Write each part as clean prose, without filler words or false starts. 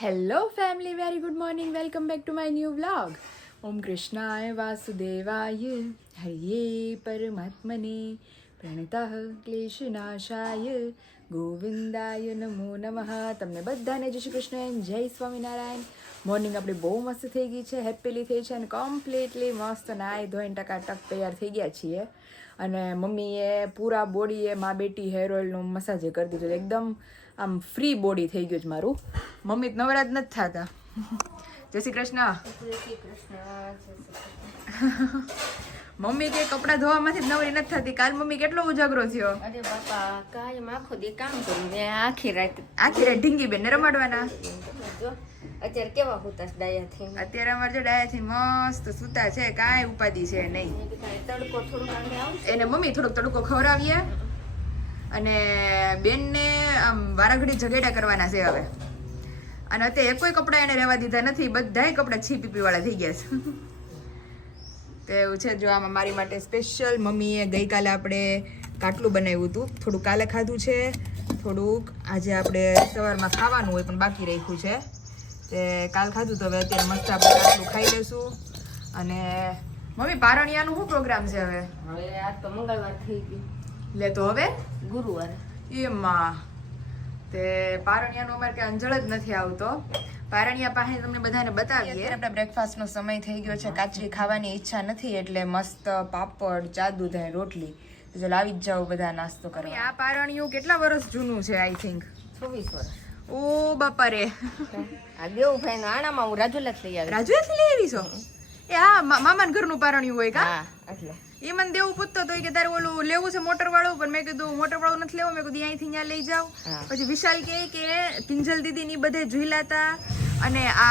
Hello family, very good morning. Welcome back to my new vlog. ઓમ કૃષ્ણાય વાસુદેવાય હરિયે પરમાત્મને પ્રણતઃ ક્લેશનાશાય ગોવિંદાય નમો નમઃ. તમને બધાને જય શ્રી કૃષ્ણ, જય સ્વામિનારાયણ. મોર્નિંગ આપણી બહુ મસ્ત થઈ ગઈ છે, હેપીલી થઈ છે અને કમ્પ્લીટલી મસ્ત નાહી ધોઈને ટકાટક તૈયાર થઈ ગયા છીએ. અને મમ્મીએ પૂરા બોડીએ મા બેટી હેર ઓઇલનું મસાજ કરી દીધું. એકદમ આમ ફ્રી બોડી થઈ ગયું છે મારું. મમ્મી નવરાત નથી થતા. જય શ્રી કૃષ્ણ. મમ્મી કે કપડાં ધોવામાંથી જ નવરી નથી થતી. કાલ મમ્મી કેટલો ઉજાગરો થયો. અરે બાપા, કાયમ આખો દી કામ કરું ને આખી રાત ઢીંગી બેન ને રમાડવાના. જો અત્યારે કેવા હોતા ડાયાથી. અત્યારે અમારે જો ડાયાથી મસ્ત સૂતા છે, કાંઈ ઉપાધિ છે નહીં. તડકો થોડું કાંઈ આવશે એને મમ્મી થોડોક તડકો ખવડાવીએ અને બેનને આમ વારાઘડી ઝઘડા કરવાના છે હવે. અને અત્યારે કોઈ કપડાં એને રહેવા દીધા નથી, બધાય કપડાં છીપીપી વાળા થઈ ગયા છે. તો એવું છે. જો આમાં મારી માટે સ્પેશિયલ મમ્મીએ ગઈકાલે આપણે કાટલું બનાવ્યું હતું. થોડું કાલે ખાધું છે, થોડુંક આજે આપણે સવારમાં ખાવાનું હોય પણ બાકી રાખ્યું છે. તે કાલ ખાધું તો હવે અત્યારે મસ્ત આપણે કાટલું ખાઈ લઈશું. અને મમ્મી પારણિયાનું શું પ્રોગ્રામ છે હવે? હવે આજ તો મંગળવાર થઈ ગયું, લે તો હવે ગુરુવાર. એમાં તે પારણિયાનો અમારે કે અંજળ જ નથી આવતો. પારણિયા પાસે તમને બધાને બતાવીએ. આપણે બ્રેકફાસ્ટનો સમય થઈ ગયો છે. કાચરી ખાવાની ઈચ્છા નથી એટલે મસ્ત પાપડ, ચા દૂધ અને રોટલી. તો ચાલો આવી જ જાઓ બધા નાસ્તો કરવા. આ પારણિયું કેટલા વર્ષ જૂનું છે? આઈ થિંક 26 વર્ષ. ઓ બાપા રે. આ દેવભાઈ નો આણામાં હું રાજુલાત લઈ આવી. રાજુલાથી લઈ આવી છો? એ હા, મામાના ઘરનું પારણિયું હોય કા? હા, એટલે એ મને દેવું પૂછતો હતો કે તારે ઓલું લેવું છે મોટર વાળું, પણ મેં કીધું મોટર વાળું નથી લેવું. મેં કીધું અહીંથી ત્યાં લઈ જાવ. પછી વિશાલ કે પિંજલ દીદી ની બધે જોઈલાતા અને આ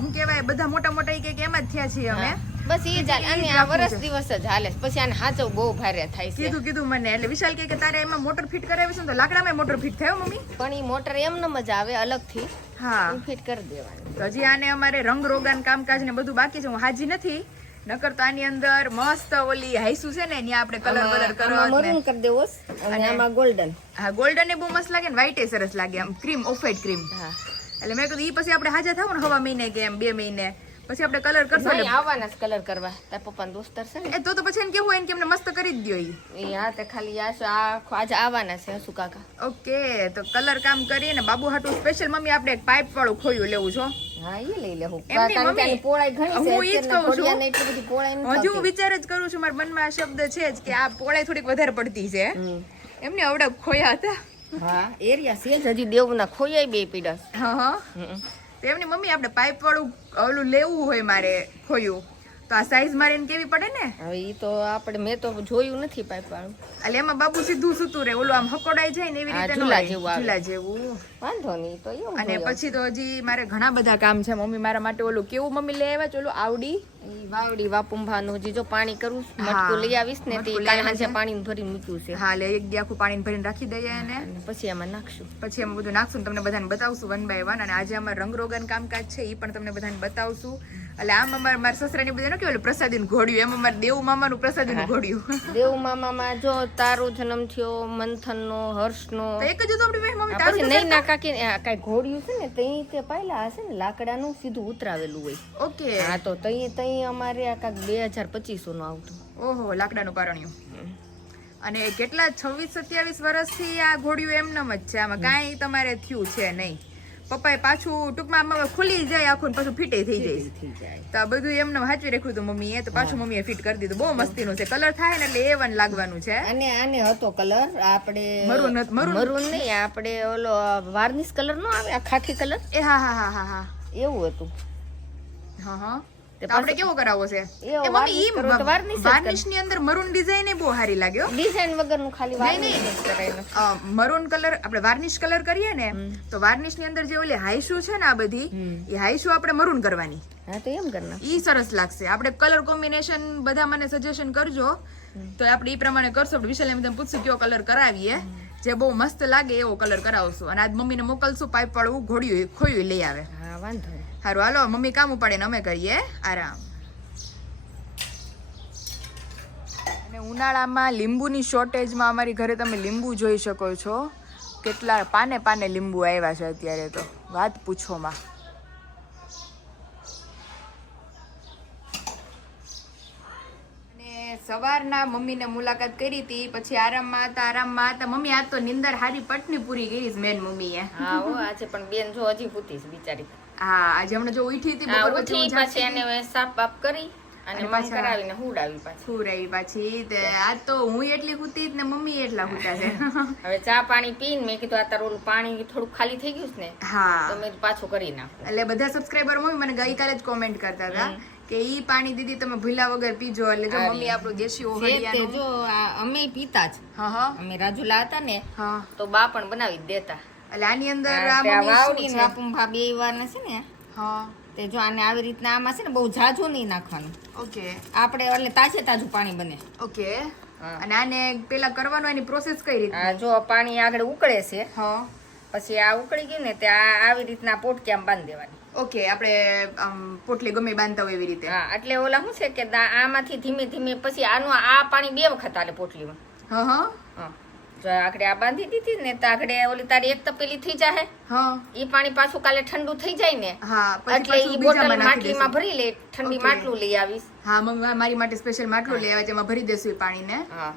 શું કહેવાય બધા મોટા મોટા કે એમ જ થયા છીએ અમે. બસ એ જ હાલે. અને આ વર્ષ દિવસ જ હાલે. પછી આને હાચવ બહુ ભારે થાય છે. કીધું મને. એટલે વિશાલ કે તારે એમાં મોટર ફિટ કરાવીશું ને તો લાકડામાં મોટર ફિટ થયો મમ્મી. પણ એ મોટર એમને મજા આવે અલગથી. હા, ફિટ કરી દેવાની. તો હજી આને અમારે રંગ રોગાન કામકાજ ને બધું બાકી છે. હું હાજી નથી, નકર તો આની અંદર મસ્ત ઓલી હાઈસુ છે ને ત્યાં આપણે કલર બલર કરવા મરૂન કરી દેવો અને આમાં ગોલ્ડન. હા, ગોલ્ડન એ બહુ મસ્ત લાગે ને વ્હાઈટ એ સરસ લાગે, આમ ક્રીમ, ઓફ વ્હાઈટ ક્રીમ. હા, એટલે મેં કીધું ઈ પછી આપણે હાજર થાવ ને હવા મહિને કે એમ 2 મહિને પછી આપણે કલર કરશું. નહીં આવવાના જ કલર કરવા. તાર પપ્પાનો દોસ્તર છે ને એ તો પછી એને કેવું એને કે એમને મસ્ત કરી જ દ્યો ઈ. એ હા, તે ખાલી આજે આવવાના છે હસુ કાકા. ઓકે, તો કલર કામ કરીને બાબુ હાટુ સ્પેશિયલ મમ્મી આપણે એક પાઇપ વાળું ખોયું લેવું છો. હા, એ લઈ લેવું. એમની મમ્મી પોળાઈ ઘણી છે. હું ઈ જ કહું છું. એટલી બધી પોળાઈ નથી. હજુ હું વિચાર જ કરું છું, મારા મનમાં આ શબ્દ છે જ કે આ પોળાઈ થોડીક વધારે પડતી છે. એમને આવડા ખોયા હતા. હા, એરિયા છે જ. હજી દેવના ખોયાય બે પીડા. હા. એમની મમ્મી આપણે પાઇપ વાળું ઓલું લેવું હોય મારે ખોયું તો આ સાઈઝ મારે એને કેવી પડે ને. હવે ઈ તો આપણે મેં તો જોયું નથી પાઇપ વાળું. એટલે એમાં બાબુ સીધું સૂતું રહે, ઓલું આમ હકોડાઈ જાય ને એવી રીતે ઝૂલા જેવું આવે. ઝૂલા જેવું. વાંધો નહીં તો એવું. અને પછી તો હજી મારે ઘણા બધા કામ છે. મમ્મી મારા માટે ઓલું કેવું મમ્મી લઈ આવ્યા છે, ઓલું આવડી વાવડી વાપુંભાનું હજી જો પાણી કરું મટકું લઈ આવીશ ને તે કાલે સાંજે પાણી ભરીને મૂક્યું છે. હા, એટલે એક દી આખું પાણી ભરીને રાખી દઈએ અને પછી એમાં નાખશું. પછી એમાં બધું નાખશું ને તમને બધાને બતાવશું 1 by 1. અને આજે અમારે રંગરોગન કામકાજ છે એ પણ તમને બધાને બતાવશું. એટલે આમ અમારે મારા સસરાની બધા કેવું પ્રસાદીનું ઘોડ્યું, એમ અમારે દેવ મામાનું પ્રસાદીનું ઘોડ્યું. દેવ મામામાં જો તારો જન્મ થયો, મંથનનો, હર્ષનો, તો એક જ હતું આપણી મમ્મી. પછી નહીં ના કાકી કાંઈ ઘોડ્યું છે ને તઈ તે પહેલા હશે ને લાકડાનું સીધું ઉતરાવેલું હોય. ઓકે. હા, તો તઈ અમારે આ કાંક 2025 નું આવતું. ઓહો, લાકડાનું પારણ્યું. અને કેટલા 26-27 વર્ષથી આ ઘોડ્યું એમનેમ જ છે. આમાં કાંઈ તમારે થયું છે નહીં. પપ્પાએ પાછું ટૂંકમાં આમાં ખુલી જાય આખું ને પાછું ફીટે થઈ જાય. તો આ બધું એમને સાચવી રાખ્યું હતું મમ્મીએ, તો પાછું મમ્મીએ ફિટ કરી દીધું. બહુ મસ્તીનું છે. કલર થાય ને એટલે A1 લાગવાનું છે. અને આને હતો કલર આપણે મરૂન નહીં, આપણે ઓલો વાર્નિશ કલર નો આવે, આ ખાખી કલર. એ હા એવું હતું. હા. આપણે કેવો કરાવવો છે? એ મમ્મી વાર્નિશ ની અંદર મરૂન ડિઝાઇન એ બહુ સારી લાગ્યો. ડિઝાઇન વગરનું ખાલી વાર્નિશ કરાયેલું. મરૂન કલર આપણે વાર્નિશ કલર કરીએ ને તો વાર્નિશ ની અંદર જે ઓલી હાઈશુ છે ને આ બધી એ હાઈશુ આપણે મરૂન કરવાની. હા, તો એમ કરના ઈ સરસ લાગશે. આપણે કલર કોમ્બિનેશન બધા મને સજેશન કરજો તો આપણે ઈ પ્રમાણે કરશું. આપણે વિશાલ એમ તમે પૂછશું કયો કલર કરાવીએ, જે બહુ મસ્ત લાગે એવો કલર કરાવશું. અને આજ મમ્મીને મોકલશું પાઇપ વાળું ઘોડ્યું ખોયું લઈ આવે. હા, વાંધો નહીં. સારું, હાલો મમ્મી કામ ઉપાડે ને અમે કરીએ આરામ. અને ઉનાળામાં લીંબુની શોર્ટેજમાં અમારી ઘરે તમે લીંબુ જોઈ શકો છો કેટલા પાને પાને લીંબુ આવ્યા છે અત્યારે તો વાત પૂછોમાં. અને સવારના મમ્મીને મુલાકાત કરી હતી, પછી આરામમાં હતા. મમ્મી આજ તો નિંદર હારી પટની પૂરી કરી છે મેન મમ્મીએ. હા હો, આજે પણ બેન જો હજી પૂતી છે બિચારી. હા આજે હમણાં જો ઉઠી હતી બપોર પછી એને સાફ બાફ કરી અને મન કરાવીને હુડાવી પાછી તે આજ તો હું એટલી હુતી ને મમ્મી એટલા હુતા છે. હવે ચા પાણી પીને મેં કીધું આ તારું પાણી થોડું ખાલી થઈ ગયું છે ને, હા તો મેં પાછું કરી નાખું. એટલે બધા સબસ્ક્રાઇબર મમ્મી મને ગઈકાલે જ કોમેન્ટ કરતા હતા કે ઈ પાણી દીદી તમે ભૂલા વગર પીજો. એટલે જો મમ્મી આપણું દેશી ઓહળિયાનું જો અમે પીતા જ. હા અમે રાજુલા હતા ને હા તો બા પણ બનાવી જ દેતા. એટલે આની અંદર આ મમ્મી વાવડી ને વાપુંભા બે વાર છે ને. હા તે જો આને આવી રીતના આમાં છે ને બહુ ઝાઝું નહીં નાખવાનું. ઓકે આપણે એટલે તાજે તાજું પાણી બને. ઓકે અને આને પેલા કરવાનો એની પ્રોસેસ કઈ રીતે? જો પાણી આગળ ઉકળે છે, હા પછી આ ઉકળી ગયું ને તે આવી રીતના પોટકી આમ બાંધી દેવાની. ઓકે આપણે પોટલી ગમે બાંધતા હોય એવી રીતે. હા એટલે ઓલા શું છે કે આમાંથી ધીમે ધીમે પછી આનું આ પાણી 2 વખત આલે પોટલીમાં. હા હા જો આગળ આ બાંધી દીધી ને તો આગળ ઓલી તારી એક તપેલી થઈ જાય. હા ઈ પાણી પાછું કાલે ઠંડુ થઈ જાય ને, હા એટલે ઈ બોટલ માટલીમાં ભરી લે. ઠંડી માટલું લઈ આવીશ. હા મમ્મી મારી માટે સ્પેશિયલ માટલું લઈ આવ્યા છે, એમાં ભરી દેશું એ પાણીને. હા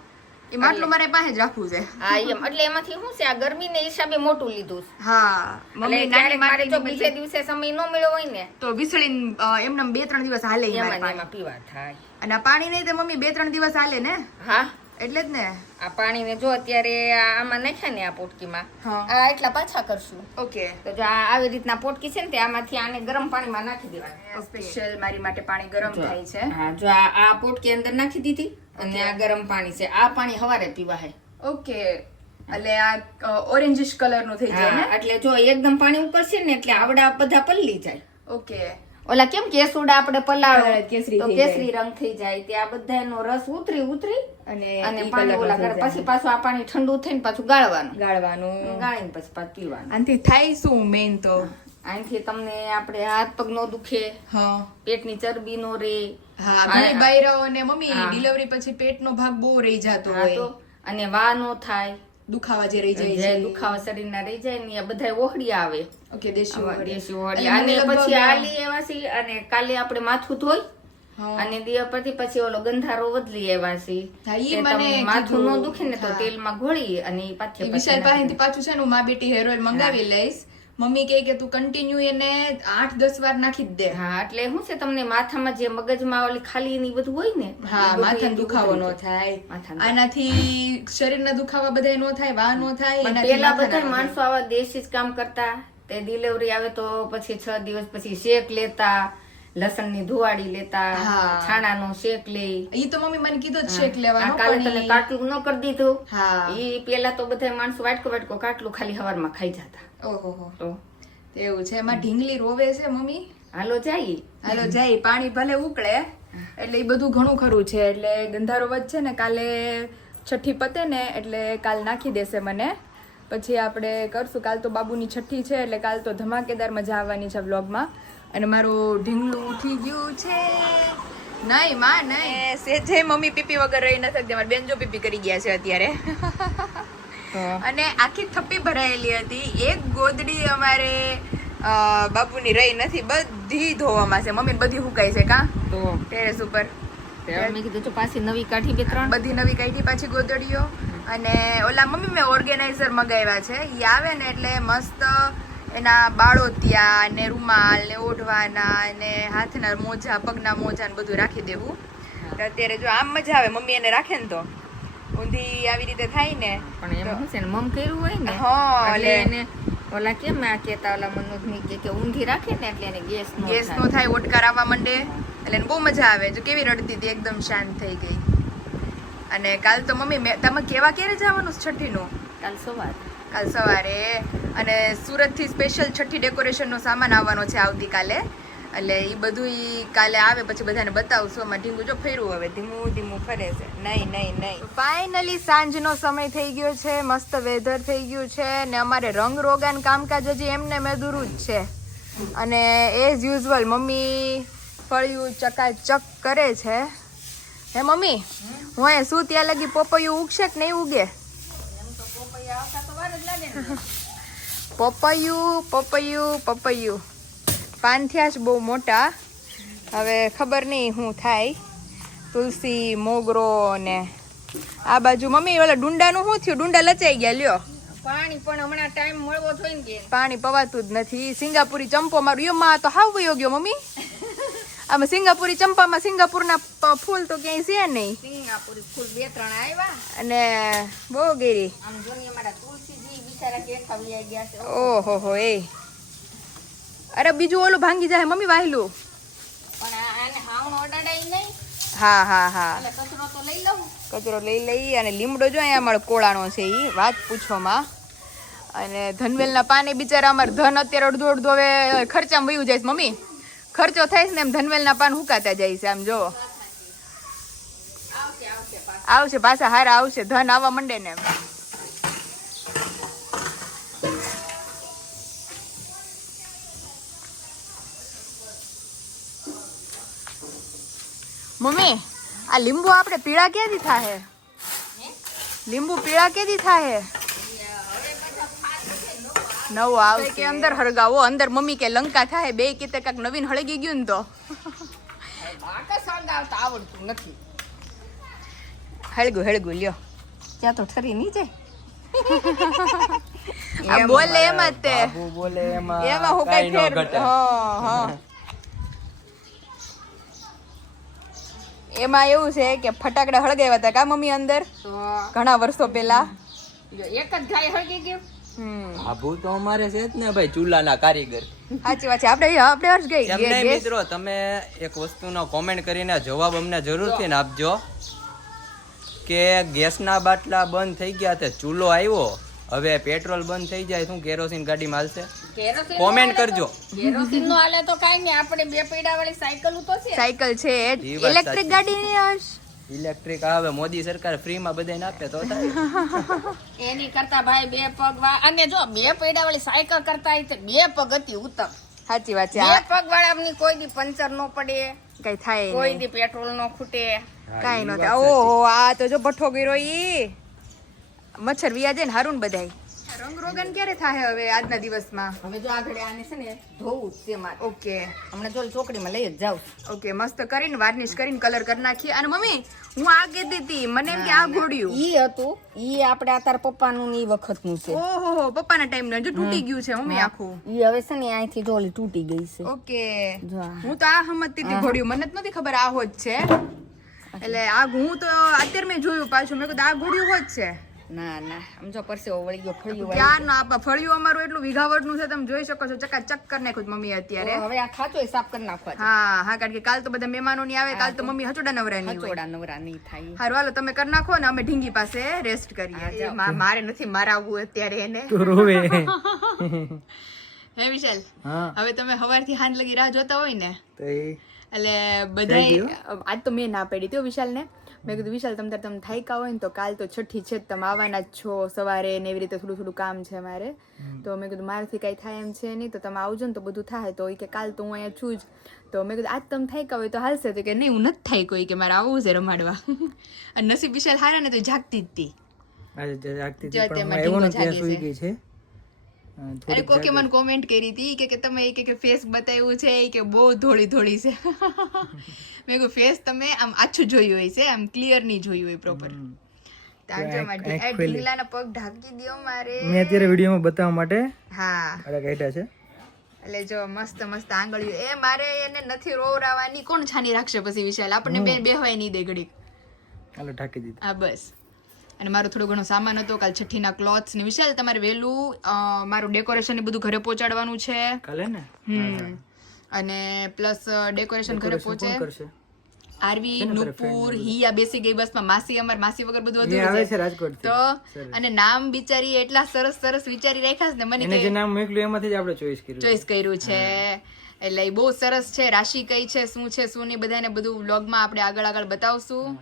એ માટલું મારે પાસે જ રાખવું છે. હા એમ એટલે એમાંથી શું છે આ ગરમીને હિસાબે મોટું લીધું છે. હા મમ્મી નાની મારે જો બીજે દિવસે સમય ન મળ્યો હોય ને તો વિસળીને એમને 2-3 દિવસ હાલે એમાં પીવા થાય. અને આ પાણી નહીં તો મમ્મી 2-3 દિવસ હાલે ને. હા એટલે જ ને આ પાણીને જો અત્યારે આમાં નાખ્યા ને આ પોટકીમાં, આ એટલા પાછા કરશું. ઓકે તો જો આ આવી રીતના પોટકી છે ને તે આમાંથી આને ગરમ પાણીમાં નાખી દેવાની. સ્પેશિયલ મારી માટે પાણી ગરમ થાય છે. હા જો આ પોટકી અંદર નાખી દીધી અને આ ગરમ પાણી છે. આ પાણી સવારે પીવા હે. ઓકે એટલે આ ઓરેન્જીશ કલર નું થઈ જાય ને. એટલે જો એકદમ પાણી ઉકળશે ને એટલે આવડા બધા પલળી જાય. ઓકે ઓલા કેમ કેસુડા આપણે પલાળો કેસરી તો કેસરી રંગ થઈ જાય, તે આ બધાનો રસ ઉતરી અને પાણી ઓલા કરે. પછી પાછું આ પાણી ઠંડુ થઈને પાછું ગાળવાનું ગાળીને પછી પાછું પીવાનું. આનાથી થાય શું મેઇન તો? આનાથી તમને આપણે હાથ પગ નો દુખે, પેટની ચરબી નો રે. હા ઘણી બાયરાઓને મમ્મી ડિલિવરી પછી પેટનો ભાગ બહુ રહી જતો હોય અને વા નો થાય, દુખાવા જે રહી જાય છે, દુખાવા શરીરના રહી જાય ને બધા ઓહળી આવે. ઓકે દેશી ઓહળી અને પછી આલી એવા છે. અને કાલે આપણે માથું ધોઈ અને દિયા પછી ઓલો ગંધારો બદલી આવ્યા છે. માથું નો દુખે ને તો તેલમાં ઘોળી અને પાછી વિશાલ પાસેથી પાછું છે ને હું મા બેટી હેર ઓઇલ મંગાવી લઈશ. મમ્મી કહે કે તું કન્ટિન્યુ એને 8-10 વાર નાખી જ દે. હા એટલે શું છે તમને માથામાં જે મગજમાં ઓલી ખાલી ની બધું હોય ને, હા માથાનો દુખાવો ન થાય, આનાથી શરીરના દુખાવા બધા ન થાય, વા ન થાય. પેલા બધા માણસો આવા દેશી જ કામ કરતા. તે ડિલિવરી આવે તો પછી 6 દિવસ પછી શેક લેતા, લસણ ની ધુવાડી લેતા, છાણા નો શેક લે. ઈ તો મમ્મી મને કીધું જ શેક લેવાનો. કાલે તને કાટલું ન કરી દીધું. ઈ પેલા તો બધા માણસો વાટકો કાટલું ખાલી હવારમાં ખાઈ જતા. ઓહો તો એવું છે. એમાં ઢીંગલી રોવે છે મમ્મી. હાલો જાય પાણી ભલે ઉકળે એટલે એ બધું ઘણું ખરું છે. એટલે ગંધારો વધ છે ને કાલે છઠ્ઠી પતે ને એટલે કાલ નાખી દેશે મને. પછી આપણે કરશું. કાલ તો બાબુની છઠ્ઠી છે એટલે કાલ તો ધમાકેદાર મજા આવવાની છે વ્લોગમાં. અને મારું ઢીંગલું ઉઠી ગયું છે. નહીં માં નહીં સેજે મમ્મી પીપી વગર રહી નથી શકતી. મારા બેન જો પીપી કરી ગયા છે અત્યારે. અને આખી થપ્પી ભરાયેલી હતી. એક ગોદડી અમારે બાબુની રહી નથી, બધી ધોવામાં છે. મમ્મી બધી હુકાઈ છે કા ટેરેસ ઉપર. મેં કીધું પાછી નવી કાઢી 2-3 બધી નવી કાઢી પાછી ગોદડીઓ. અને ઓલા મમ્મી મેં ઓર્ગેનાઇઝર મગાવ્યા છે. એ આવે ને એટલે મસ્ત એના બાળોતિયા ને રૂમાલ ને ઓઢવાના ને હાથના મોજા, પગના મોજા ને બધું રાખી દેવું. અત્યારે જો આમ મજા આવે મમ્મી એને રાખે ને તો ઊંધી આવી રીતે થાય ને. પણ એમ શું છે ને મમ કર્યું હોય ને એટલે એને ઓલા કેમ આ કેતા ઓલા મનોજની કે ઊંધી રાખે ને એટલે એને ગેસ નો થાય, ઓટકાર આવવા માંડે એટલે બહુ મજા આવે. જો કેવી રડતી હતી, એકદમ શાંત થઈ ગઈ. અને કાલ તો મમ્મી તમે કેવા ક્યારે જવાનું છઠ્ઠી નું? કાલ સવારે. અને સુરત થી સ્પેશિયલ છઠ્ઠી ડેકોરેશન નો સામાન આવવાનો છે આવતીકાલે. એટલે એ બધું કાલે આવે પછી બધાને બતાવશું. આમાં ઢીંગું જો ફેરવું હવે ધીમું ફરે છે. નહીં ફાઇનલી સાંજનો સમય થઈ ગયો છે. મસ્ત વેધર થઈ ગયું છે ને અમારે રંગ રોગાન કામકાજ હજી એમને મેદુરું જ છે. અને એઝ યુઝ્યુઅલ મમ્મી ફળિયું ચકાચક કરે છે. હે મમ્મી હું અહીંયા શું ત્યાં લગી પોપૈયું ઉગશે કે નહીં ઉગે? એમ તો પોપૈયા આવતા તો વાર જ જ લાગે ને. પપૈયું પાન થયા છે બહુ મોટા. હવે ખબર નહીં શું થાય. તુલસી મોગરો ને આ બાજુ મમ્મી ઓલા ડુંડાનું શું થયું? ડુંડા લચાઈ ગયા લ્યો. પાણી પણ હમણાં ટાઈમ મળવો જોઈએ ને કે પાણી પવાતું જ નથી. સિંગાપુરી ચંપો મારું એમાં તો હાવ વયો ગયો મમ્મી. આમાં સિંગાપુરી ચંપામાં સિંગાપુરના ફૂલ તો ક્યાંય છે નહીં. સિંગાપુરી ફૂલ 2-3 આવ્યા અને બહુ ગેરી. આમ જોની અમારા તુલસીજી બિચારા કેઠા વયા ગયા છે. ઓહો એ અરે બીજું ઓલું ભાંગી જાય મમ્મી વાહેલું. પણ આને હાવણો અડાડાય નહીં. હા એટલે કચરો તો લઈ લઉં. કચરો લઈ અને લીમડો જો અહીંયા અમારો કોળાનો છે ઈ વાત પૂછોમાં. અને ધનવેલના પાને બિચારા અમારે ધન અત્યારે અડધો હવે ખર્ચામાં વયું જાય છે મમ્મી. ખર્ચો થાય છે ને એમ ધનવેલના પાન હુકાતા જાય છે. આમ જો આવશે પાછા હારા આવશે. ધન આવવા માંડે ને એમ. મમ્મી આ લીંબુ આપણે પીળા કેદી થાહે? લીંબુ પીળા કેદી થાહે? નવો આવશે કે અંદર હળગાવો. અંદર મમ્મી કે લંકા થાય બે કે કાક નવીન હળગી ગયું ને તો બાકા સળગાવતા આવડતું નથી. હળગું લ્યો. ત્યાં તો ઠરી નહીં જાય. આ બોલે એમાં જ તે બોલે એમાં હું કઈ ફેર હા એમાં એવું છે કે ફટાકડા હળગાવ્યા હતા કા મમ્મી અંદર તો ઘણા વર્ષો પહેલા. એક જ ગાય હળગી ગયું. આબુ તો અમારે છે જ ને ભાઈ, ચૂલાના કારીગર. સાચી વાત છે. આપણે હર્ષ ગઈ એમ નહીં મિત્રો, તમે એક વસ્તુનો કોમેન્ટ કરીને જવાબ અમને જરૂરથી આપજો કે ગેસના બાટલા બંધ થઈ ગયા તે ચૂલો આવ્યો, હવે પેટ્રોલ બંધ થઈ જાય શું કેરોસીન ગાડીમાં હાલશે? કોમેન્ટ કરજો. કેરોસીન નો હાલે તો કાઈ નહીં, આપણે 2 પૈડા વાળી સાયકલ તો છે. સાયકલ છે ઈ વાત ઇલેક્ટ્રિક સાચી. ગાડી ની હર્ષ. ઇલેક્ટ્રિક આવે મોદી સરકાર ફ્રીમાં બધાને આપે તો થાય. એની કરતા ભાઈ 2 પગ અને જો 2 પૈડા વાળી સાયકલ કરતા હોય તો 2 પગ હતી ઉત્તમ. સાચી વાત છે. 2 પગ વાળાની કોઈ દી પંચર નો પડે, કઈ થાય કોઈ નહીં. દી પેટ્રોલ નો ખૂટે. કઈ નો થાય. ઓહો આ તો જો ભઠ્ઠો ગયો ઈ મચ્છર વિયા જાય ને હારું બધાય. રંગ રોગન ક્યારે થાય હવે આજના દિવસમાં? હવે જો આગળ આને છે ને ધોવું જ છે મારે. ઓકે હમણાં જો ચોકડીમાં લઈ જ જાઉં. ઓકે મસ્ત કરીને વાર્નિશ કરીને કલર કરી નાખીએ. અને મમ્મી હું આ કહેતી હતી મને એમ કે આ ઘોડ્યું ઈ હતું ઈ આપણે આ તાર પપ્પાનું ને ઈ વખતનું છે. ઓહો પપ્પાના ટાઈમ ને જો તૂટી ગયું છે મમ્મી આખું. ઈ હવે છે ને અહીંથી ઢોલી તૂટી ગઈ છે. ઓકે જો આ. હું તો આ સમજતી હતી ઘોડ્યું, મને જ નથી ખબર આ હોત છે. એટલે આ હું તો અત્યારે મેં જોયું પાછું, મેં કીધું આ ઘોડ્યું હોત છે. ના ના આમ જો પરસેવો વળી ગયો, ફળિયું ક્યાં ના આપા ફળિયું અમારું એટલું વીઘાવટનું છે તમે જોઈ શકો છો. ચકાચક કરી નાખ્યું છે મમ્મી અત્યારે. તો હવે આ ખાચો સાફ કરી નાખવા છે. હા કારણ કે કાલ તો બધા મહેમાનો ની આવે, કાલ તો મમ્મી હચોડા નવરા ની હોય. હચોડા નવરા નહીં થાય. હારું હાલો તમે કરી નાખો ને અમે ઢીંગી પાસે રેસ્ટ કરીએ. મારે નથી મારે આવવું અત્યારે એને. હે વિશાલ, હવે તમે સવારથી સાંજ લગી રાહ જોતા હોય ને એટલે બધા આજ તો મેં ના પાડી તો વિશાલ ને. મેં કીધું વિશાલ તમે થાક્યા હોય ને તો કાલ તો છઠ્ઠી છે, તમે આવવાના જ છો સવારે ને એવી રીતે થોડું કામ છે મારે. તો મેં કીધું મારાથી કઈ થાય એમ છે નહીં, તો તમે આવજો ને તો બધું થાય. તો કે કાલ તો હું અહીંયા છું જ. તો મેં કીધું આજ તમે થાક્યા હોય તો હાલશે? તો કે નહીં હું નથી થાય કોઈ, કે મારે આવવું છે રમાડવા. અને નસીબ વિશાલ હારા ને તો જાગતી જ હતી. અરે કોકે મને કોમેન્ટ કરી હતી કે તમે કે ફેસ બતાવ્યું છે કે બહુ ધોળી ધોળી છે. મેં કહ્યું ફેસ તમે આમ આછું જોયું હોય છે, આમ ક્લિયર નહીં જોયું હોય પ્રોપર. ઢીંગલાના પગ ઢાંકી દો મારે. મેં અત્યારે વિડીયોમાં બતાવવા માટે હા કાઢ્યા છે. એટલે જો મસ્ત મસ્ત આંગળીઓ. એ મારે એને નથી રોવરાવાની. કોણ છાની રાખશે પછી વિશાલ? આપણને બેહવાય નહીં દે ઘડીક. હાલો ઢાંકી દીધું. હા બસ. અને મારો થોડો ઘણો સામાન હતો કાલ છઠ્ઠીના ક્લોથ્સ ને. વિશાલ તમારે વહેલું મારું ડેકોરેશન ને બધું ઘરે પહોંચાડવાનું છે કાલે ને. અને પ્લસ ડેકોરેશન ઘરે પહોંચે. કરશે આરવી નુપુર હિયા બેસી ગઈ બસમાં. માસી અમાર માસી વગર બધું એ આવે અધૂરું છે છે. રાજકોટ તો અને નામ બિચારી એટલા સરસ સરસ વિચારી રાખ્યા છે ને. મને એને જે નામ મોકલ્યું એમાંથી જ આપણે ચોઈસ કર્યું. ચોઈસ કર્યું છે. એટલે એ બહુ સરસ છે. રાશિ કઈ છે, શું છે શું નહીં, બધાને બધું વ્લોગમાં આપણે આગળ બતાવશું.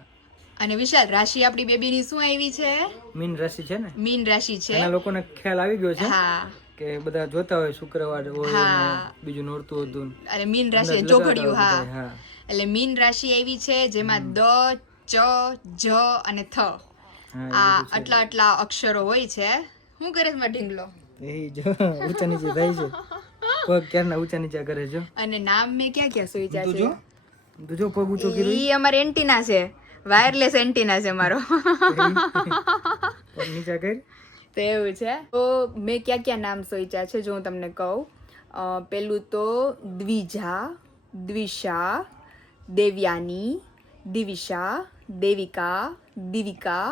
અને વિશાલ રાશિ આપણી બેબીની શું આવી છે? મીન રાશિ છે ને. મીન રાશિ છે. એના લોકોને ખ્યાલ આવી ગયો છે હા કે બધા જોતા હોય શુક્રવાર હોય હા. ને બીજું નોરતું હતું. અને મીન રાશિ અંદર ચોઘડિયું. લગાડતા હા હોય, એટલે મીન રાશિ આવી છે જેમાં દ, ચ, જ અને થ હા, આ આટલા અક્ષરો હોય છે. શું કરે છે મારો ઢીંગલો? એ જો ઊંચા નીચે થાય છે, પગ ક્યારના ઊંચા નીચા કરે છે. અને નામ મેં ક્યાં ક્યાં સોચ્યા તું છે? જો તું જો પગ ઊંચો કર્યો ઈ અમારે એન્ટીના છે, વાયરલેસ એન્ટીના છે મારો. પગ નીચા કર. તો એવું છે. તો મેં ક્યાં ક્યાં નામ સોચ્યા છે જો હું તમને કહું. પેલું તો દ્વિજા, દ્વિષા, દેવ્યાની, દિવિશા, દેવિકા, દિવિકા,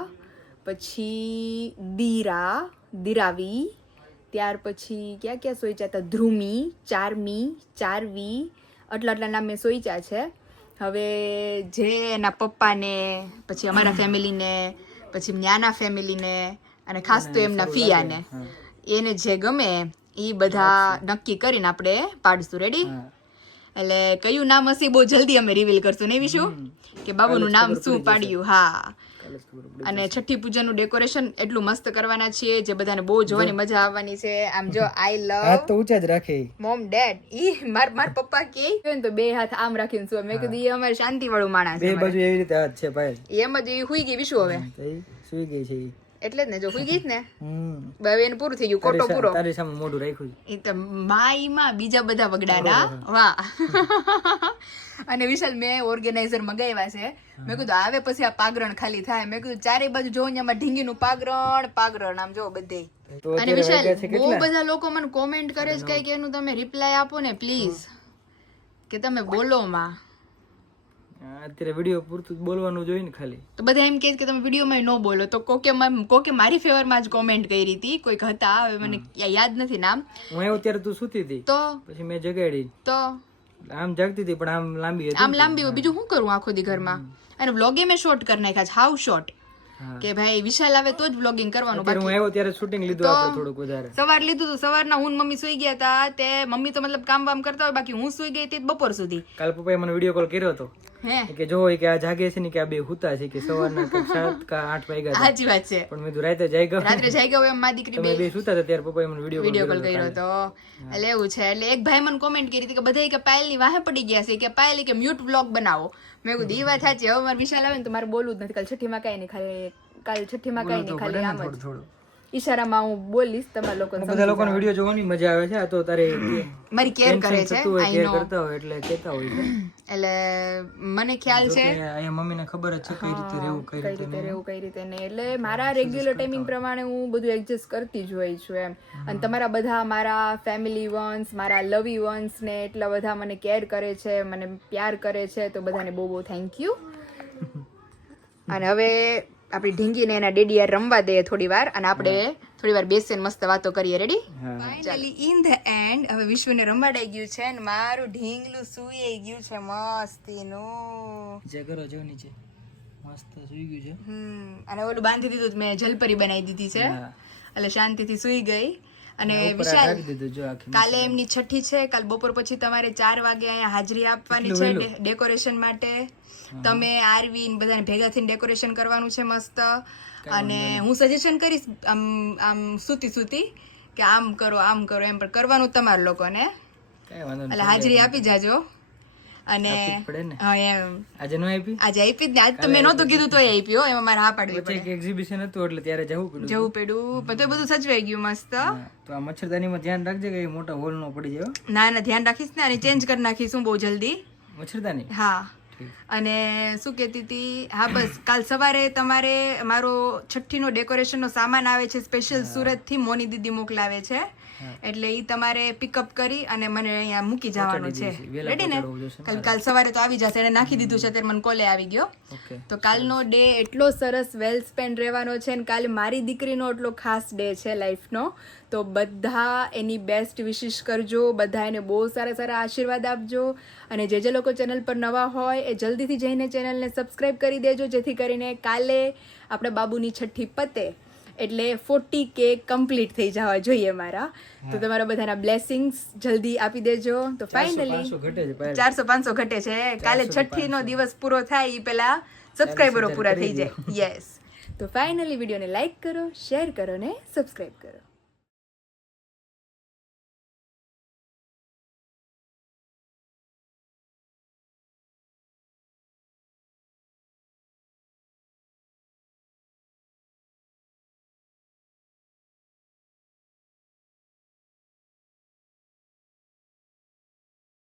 પછી દીરા, દિરાવી, ત્યાર પછી ક્યાં ક્યાં સોચ્યા હતા? ધ્રુમી, ચારમી, ચારવી, આટલા નામ મેં સોચ્યા છે. હવે જે એના પપ્પાને, પછી અમારા ફેમિલીને, પછી ન્યાના ફેમિલીને, અને ખાસ તો એમના ફિયાને, એને જે ગમે એ બધા નક્કી કરીને આપણે પાડીશું. રેડી? એટલે કયું નામ હશે બહુ જલ્દી અમે રિવીલ કરશું ને વિશું કે બાબુનું નામ શું પાડ્યું. હા. અને છઠ્ઠી પૂજાનું ડેકોરેશન એટલું મસ્ત કરવાના છીએ જે બધાને બહુ જોવાની મજા આવવાની છે. આમ જો આઈ હાથ લવ તો ઊંચા જ રાખે. Mom dead. ઈ માર પપ્પા કે તો બે હાથ આમ રાખીને શું? મેં કીધું એ અમારે શાંતિ વાળું માણસ બે છે. બાજુ એવી રીતે હાથ છે પાયલ. એમ જ એ હુઈ ગઈ વિશું હવે. તો ઈ સુઈ ગઈ છે ઈ. એટલે જ ને જો હુઈ ગઈ જ ને હમ હવે એનું પૂરું થઈ ગયું, કોટો પૂરો. તારી સામે મોઢું રાખ્યું છે. એ તો માઈમાં બીજા બધા વગડાના. વાહ. અને વિશાલ મેં ઓર્ગેનાઇઝર મંગાવ્યા છે. મેં કીધું આવે પછી આ પાગરણ ખાલી થાય. મેં કીધું ચારે બાજુ જોઉં આમાં ઢીંગીનું પાગરણ આમ જો બધે. તો અને અત્યારે વિશાલ વાગ્યા છે બહુ કેટલા? બધા લોકો મને કોમેન્ટ કરે છે કઈ એનું તમે રિપ્લાય આપો ને પ્લીઝ, કે તમે બોલો માં. અત્યારે વિડીયો પૂરતું જ બોલવાનું જોઈએ ને ખાલી. તો બધા એમ કહે છે કે તમે વિડીયોમાં ન બોલો. તો કોકે મારી ફેવરમાં જ કોમેન્ટ કરી હતી, કોઈક હતા, હવે મને યાદ નથી નામ. હું આવ્યો ત્યારે તું સૂતી હતી, તો પછી મેં જગાડી. તો આમ જાગતી હતી પણ આમ લાંબી હતી. આમ લાંબી હોય, બીજું શું કરું આખો દી ઘરમાં. અને વ્લોગે મેં શોર્ટ કરી નાખ્યા છે, હાવ શોર્ટ, હા. કે ભાઈ વિશાલ આવે તો જ વ્લોગિંગ કરવાનું. અત્યારે હું બાકી આવ્યો ત્યારે શૂટિંગ લીધું આપણે થોડુંક વધારે. સવાર લીધું હતું, સવારના હું ને મમ્મી સુઈ ગયા હતા. તે મમ્મી તો મતલબ કામ બામ કરતા હોય, બાકી હું સુઈ ગઈ હતી બપોર સુધી. કાલ પપ્પાએ મને વિડીયો કોલ કર્યો હતો હે કે જો કે આ જાગે છે ને કે આ બે હુતા છે કે સવારના 7 કે 8 વાગ્યા છે. સાચી વાત છે. પણ મેં કીધું રાતે જાગ્યો. રાત્રે જાઈ ગયો એમ મારી દીકરી તમે બે સુતા હતા ત્યારે પપ્પાએ મને વિડીયો કોલ કર્યો હતો. એટલે એવું છે. એટલે એક ભાઈ મને કોમેન્ટ કરી હતી કે બધા કે પાયલની વાહે પડી ગયા છે, કે પાયલ કે મ્યુટ વ્લોગ બનાવો. મેં કીધું એ વાત સાચી. હવે મારે વિશાલ આવે ને તો મારે બોલવું જ નથી. કાલ છઠ્ઠીમાં કઈ નહીં, ખાલી આમ જ થોડું ઈશારામાં હું બોલીશ. તમારા લોકોને બધા લોકોને વિડીયો જોવાની મજા આવે છે. આ તો તારે મારી કેર કરે છે, આઈ કેર નો. કરતા હોય એટલે કહેતા હોય છે. એટલે મને ખ્યાલ છે અહીંયા મમ્મીને ખબર જ છે કઈ રીતે રહેવું, કઈ કઈ રીતે રહેવું, કઈ રીતે નહીં. એટલે મારા રેગ્યુલર ટાઈમિંગ પ્રમાણે હું બધું એડજસ્ટ કરતી જ હોય છું એમ. અને તમારા બધા મારા ફેમિલી વન્સ, મારા લવી વન્સ ને એટલા બધા મને કેર કરે છે, મને પ્યાર કરે છે. તો બધાને બહુ બહુ થેન્ક યુ. અને હવે આપણી ઢીંગીને એના ડેડી યાર રમવા દે થોડી વાર, અને આપણે થોડી વાર બેસીને મસ્ત વાતો કરીએ. Ready? Finally in the and હવે વિશ્વને રમાડાઈ ગયું છે અને મારું ઢીંગલું સૂઈ ગયું છે મસ્તીનું. જે કરો જો નીચે મસ્ત સુઈ ગયું છે. અને ઓલું બાંધી દીધું મેં, જલપરી બનાવી દીધી છે, એટલે શાંતિથી સૂઈ ગઈ. અને વિશાલ કાલે એમની છઠ્ઠી છે. કાલ બપોર પછી તમારે 4 વાગે અહીંયા હાજરી આપવાની છે ડેકોરેશન માટે. તમે આરવી બધાને ભેગા થઈને ડેકોરેશન કરવાનું છે મસ્ત. અને હું સજેશન કરીશ આમ સુતી કે આમ કરો એમ પણ કરવાનું તમારા લોકોને. એટલે હાજરી આપી જાજો. અને હા એમ આજે નો આપી, આજે આપી જ ને. આજ તો મેં નહોતું કીધું તોય આપી હો. એમાં મારે હા પાડવી પડે. એક એક્ઝિબિશન હતું એટલે ત્યારે જવું પડ્યું. બધું સચવાઈ ગયું મસ્ત. તો આ મચ્છરદાનીમાં ધ્યાન રાખજે કે મોટા હોલ નો પડી જાય. ના ધ્યાન રાખીશ ને. અને ચેન્જ કરી નાખીશું બહુ જલ્દી મચ્છરદાની. હા. અને શું કહેતી હતી, હા બસ કાલ સવારે તમારે મારો છઠ્ઠીનો ડેકોરેશનનો સામાન આવે છે સ્પેશિયલ સુરતથી, મોની દીદી મોકલાવે છે. એટલે ઈ તમારે પિકઅપ કરી અને મને અહીંયા મૂકી જવાનું છે. રેડી ને? કાલ સવારે તો આવી જશે. એને નાખી દીધું છે, ત્યારે મને કોલે આવી ગયો. તો કાલનો ડે એટલો સરસ વેલ સ્પેન્ડ રહેવાનો છે. અને કાલે મારી દીકરીનો એટલો ખાસ ડે છે લાઈફનો. તો બધા એની બેસ્ટ વિશિસ કરજો. બધા એને બહુ સારા આશીર્વાદ આપજો. અને જે લોકો ચેનલ પર નવા હોય એ જલ્દીથી જઈને ચેનલને સબસ્ક્રાઈબ કરી દેજો, જેથી કરીને કાલે આપણે બાબુની છઠ્ઠી પતે એટલે 40K કમ્પ્લીટ થઈ જવા જોઈએ મારા. તો તમારા બધાના બ્લેસિંગ્સ જલ્દી આપી દેજો. તો ફાઇનલી 400-500 ઘટે છે. કાલે છઠ્ઠીનો દિવસ પૂરો થાય એ પહેલા સબસ્ક્રાઈબરો પૂરા થઈ જાય. યસ. તો ફાઇનલી વિડીયોને લાઈક કરો, શેર કરો ને સબસ્ક્રાઈબ કરો.